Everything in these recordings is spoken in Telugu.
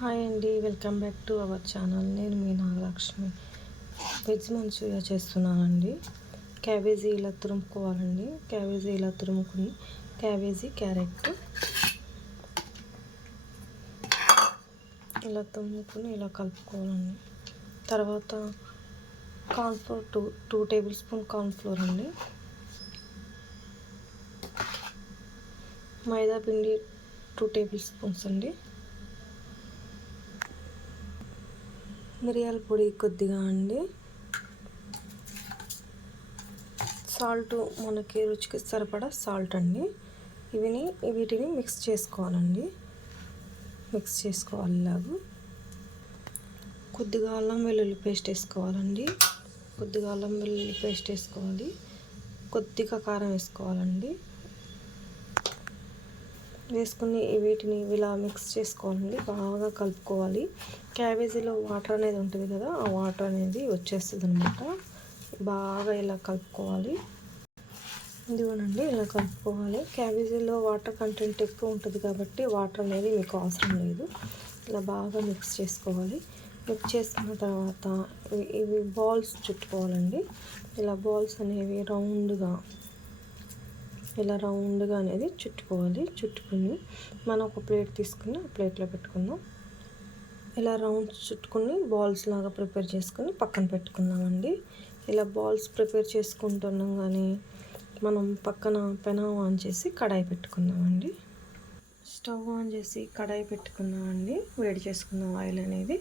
హాయ్ అండి, welcome back to our channel. నేను మీ నాగలక్ష్మి. వెజ్ మంచూరియా చేస్తున్నానండి. క్యాబేజీ ఇలా తురుముకోవాలండి. క్యాబేజీ ఇలా తురుముకుని క్యాబేజీ క్యారెట్ ఇలా తురుముకుని ఇలా కలుపుకోవాలండి. తర్వాత cornflour two table spoon cornflour అండి. మైదా పిండి 2 టేబుల్ స్పూన్స్ అండి. మిరియాల పొడి కొద్దిగా అండి. సాల్ట్ మనకి రుచికి సరిపడా సాల్ట్ అండి. వీటిని మిక్స్ చేసుకోవాలండి. మిక్స్ చేసుకోవాలి ఇలాగా. కొద్దిగా అల్లం వెల్లుల్లి పేస్ట్ వేసుకోవాలండి. కొద్దిగా కారం వేసుకోవాలండి. వేసుకుని వీటిని ఇలా మిక్స్ చేసుకోవాలండి. బాగా కలుపుకోవాలి. క్యాబేజీలో వాటర్ అనేది ఉంటుంది కదా, ఆ వాటర్ అనేది వచ్చేస్తుంది అనమాట. బాగా ఇలా కలుపుకోవాలి. ఇదిగోనండి, ఇలా కలుపుకోవాలి. క్యాబేజీలో వాటర్ కంటెంట్ ఎక్కువ ఉంటుంది కాబట్టి వాటర్ అనేది మీకు అవసరం లేదు. ఇలా బాగా మిక్స్ చేసుకోవాలి. మిక్స్ చేసుకున్న తర్వాత ఇవి బాల్స్ చుట్టుకోవాలండి. ఇలా బాల్స్ అనేవి రౌండ్గా అనేది చుట్టుకోవాలి. చుట్టుకుని మనం ఒక ప్లేట్ తీసుకుని ఆ ప్లేట్లో పెట్టుకుందాం. ఇలా రౌండ్ చుట్టుకుని బాల్స్ లాగా ప్రిపేర్ చేసుకుని పక్కన పెట్టుకుందామండి. ఇలా బాల్స్ ప్రిపేర్ చేసుకుంటున్నాం కానీ మనం పక్కన పెనం ఆన్ చేసి కడాయి పెట్టుకుందామండి. స్టవ్ ఆన్ చేసి కడాయి పెట్టుకుందామండి. వేడి చేసుకుందాం ఆయిల్ అనేది.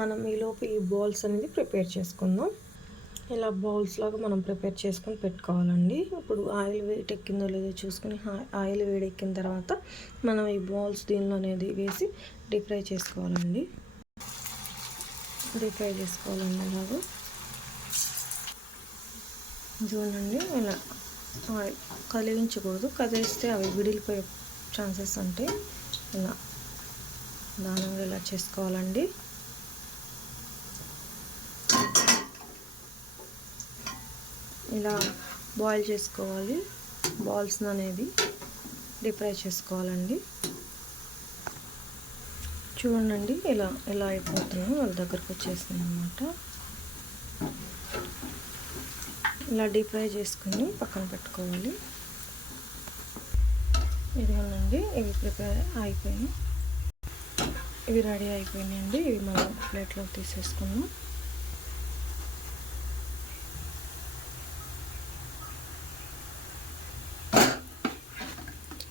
మనం ఈలోపు ఈ బాల్స్ అనేది ప్రిపేర్ చేసుకుందాం. ఇలా బౌల్స్ లాగా మనం ప్రిపేర్ చేసుకొని పెట్టుకోవాలండి. ఇప్పుడు ఆయిల్ వేడెక్కిందో లేదో చూసుకొని ఆయిల్ వేడెక్కిన తర్వాత మనం ఈ బాల్స్ దీనిలో అనేది వేసి డీప్ ఫ్రై చేసుకోవాలండి. అలాగా చూడండి. ఇలా కదిలించకూడదు. కదిలిస్తే అవి విడిలిపోయే ఛాన్సెస్ ఉంటాయి. ఇలా దానంగా ఇలా చేసుకోవాలండి. ఇలా బాయిల్ చేసుకోవాలి. బాల్స్ అనేది డీప్ ఫ్రై చేసుకోవాలండి. చూడండి, ఇలా అయిపోతున్నాయి. వాళ్ళ దగ్గరకు వచ్చేసింది అనమాట. ఇలా డీప్ ఫ్రై చేసుకుని పక్కన పెట్టుకోవాలి. ఇదిగోనండి, ఇవి ప్రిపేర్ అయిపోయినాయి. ఇవి రెడీ అయిపోయినాయండి. ఇవి మనం ప్లేట్లోకి తీసేసుకుందాం.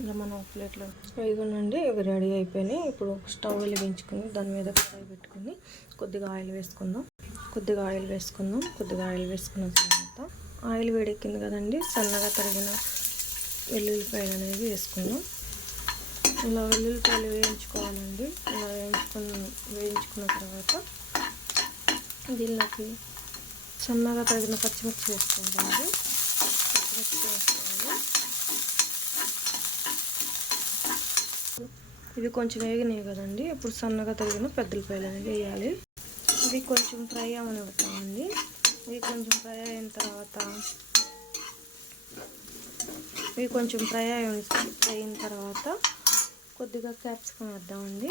ఇలా మనం ప్లేట్లో ఇదిగోనండి, ఇవి రెడీ అయిపోయినాయి. ఇప్పుడు స్టవ్ వెలిగించుకుని దాని మీద కడాయి పెట్టుకుని కొద్దిగా ఆయిల్ వేసుకున్న తర్వాత ఆయిల్ వేడెక్కింది కదండి, సన్నగా తరిగిన వెల్లుల్లిపాయలు అనేది వేసుకుందాం. ఇలా వెల్లుల్లిపాయలు వేయించుకోవాలండి. ఇలా వేయించుకున్న తర్వాత దీనిలోకి సన్నగా తరిగిన పచ్చిమిర్చి వేసుకోవాలండి. ఇవి కొంచెం వేగినాయి కదండి. ఇప్పుడు సన్నగా తరిగిన పెద్దలపాయలు అనేది వేయాలి. ఇవి కొంచెం ఫ్రై అవనివ్వటామండి. ఇవి కొంచెం ఫ్రై అయిన తర్వాత కొద్దిగా క్యాప్సికం వేద్దామండి.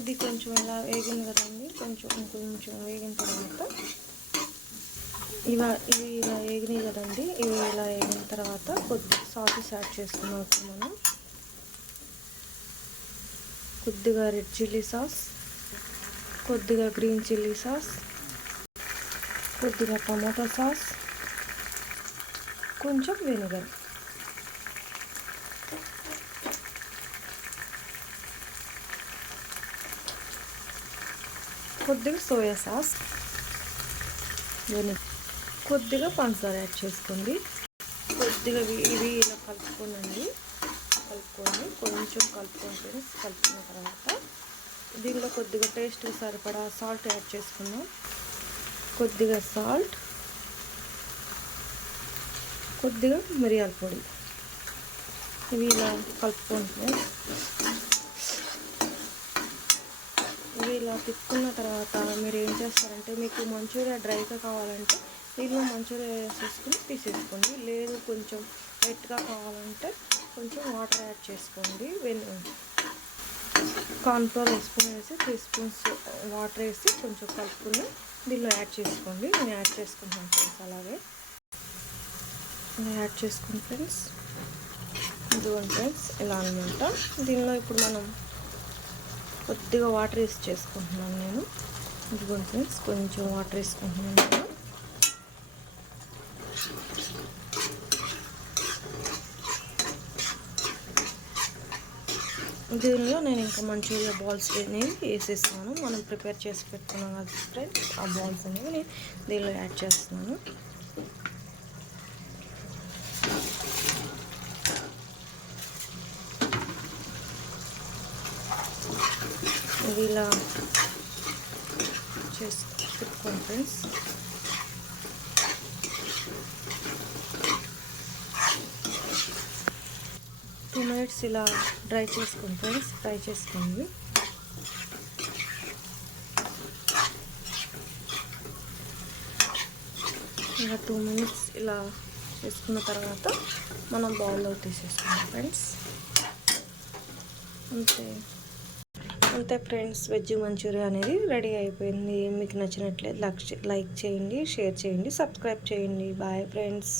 ఇది కొంచెం ఇలా వేగింది కదండి. కొంచెం వేగిన తర్వాత ఇవి ఇలా వేగినాయి కదండి. ఇవి ఇలా వేగిన తర్వాత కొద్దిగా సాసెస్ యాడ్ చేసుకున్నాం. ఇప్పుడు మనం కొద్దిగా రెడ్ చిల్లీ సాస్, కొద్దిగా గ్రీన్ చిల్లీ సాస్, కొద్దిగా టమాటో సాస్, కొంచెం వెనిగర్, కొద్దిగా సోయా సాస్, కొద్దిగా పంచదార యాడ్ చేసుకోండి. కొద్దిగా ఇవి ఇలా కలుపుకొని కలుపుకున్న తర్వాత దీనిలో కొద్దిగా టేస్ట్ సరిపడా సాల్ట్ యాడ్ చేసుకుందాం. కొద్దిగా సాల్ట్, కొద్దిగా మిరియాల పొడి. ఇవి ఇలా కలుపుకుంటే ఇలా తిప్పుకున్న తర్వాత మీరు ఏం చేస్తారంటే, మీకు మంచూరియా డ్రైగా కావాలంటే దీనిలో మంచూరియా వేసేసుకుని తీసేసుకోండి. లేదు కొంచెం వెట్గా కావాలంటే కొంచెం వాటర్ యాడ్ చేసుకోండి. కార్న్ఫ్లోర్ స్పూన్ వేసి 3 స్పూన్స్ వాటర్ వేసి కొంచెం కలుపుకుని దీనిలో యాడ్ చేసుకోండి. నేను యాడ్ చేసుకుంటున్నాను ఫ్రెండ్స్. అలాగే ఇలా యాడ్ చేసుకోండి ఫ్రెండ్స్. ఇదిగోండి ఫ్రెండ్స్, ఇలా అనమాట. దీనిలో ఇప్పుడు మనం కొద్దిగా వాటర్ వేసి చేసుకుంటున్నాను నేను. ఇదిగోండి ఫ్రెండ్స్, కొంచెం వాటర్ వేసుకుంటున్నాను నేను. దీనిలో నేను ఇంకా మంచూరియా బాల్స్ అనేవి వేసేస్తున్నాను. మనం ప్రిపేర్ చేసి పెట్టుకున్నాం కదా ఫ్రెండ్స్, ఆ బాల్స్ అనేవి నేను దీనిలో యాడ్ చేస్తున్నాను. ఇది ఇలా చేసి పెట్టుకోండి ఫ్రెండ్స్. టూ మినిట్స్ ఇలా డ్రై చేసుకోండి ఫ్రెండ్స్. ఫ్రై చేసుకోండి. ఇలా 2 మినిట్స్ ఇలా చేసుకున్న తర్వాత మనం బౌల్లో తీసేసుకుందాం ఫ్రెండ్స్. అంతే ఫ్రెండ్స్, వెజ్ మంచూరియా అనేది రెడీ అయిపోయింది. మీకు నచ్చినట్లయితే లైక్ చేయండి, షేర్ చేయండి, సబ్స్క్రైబ్ చేయండి. Bye friends.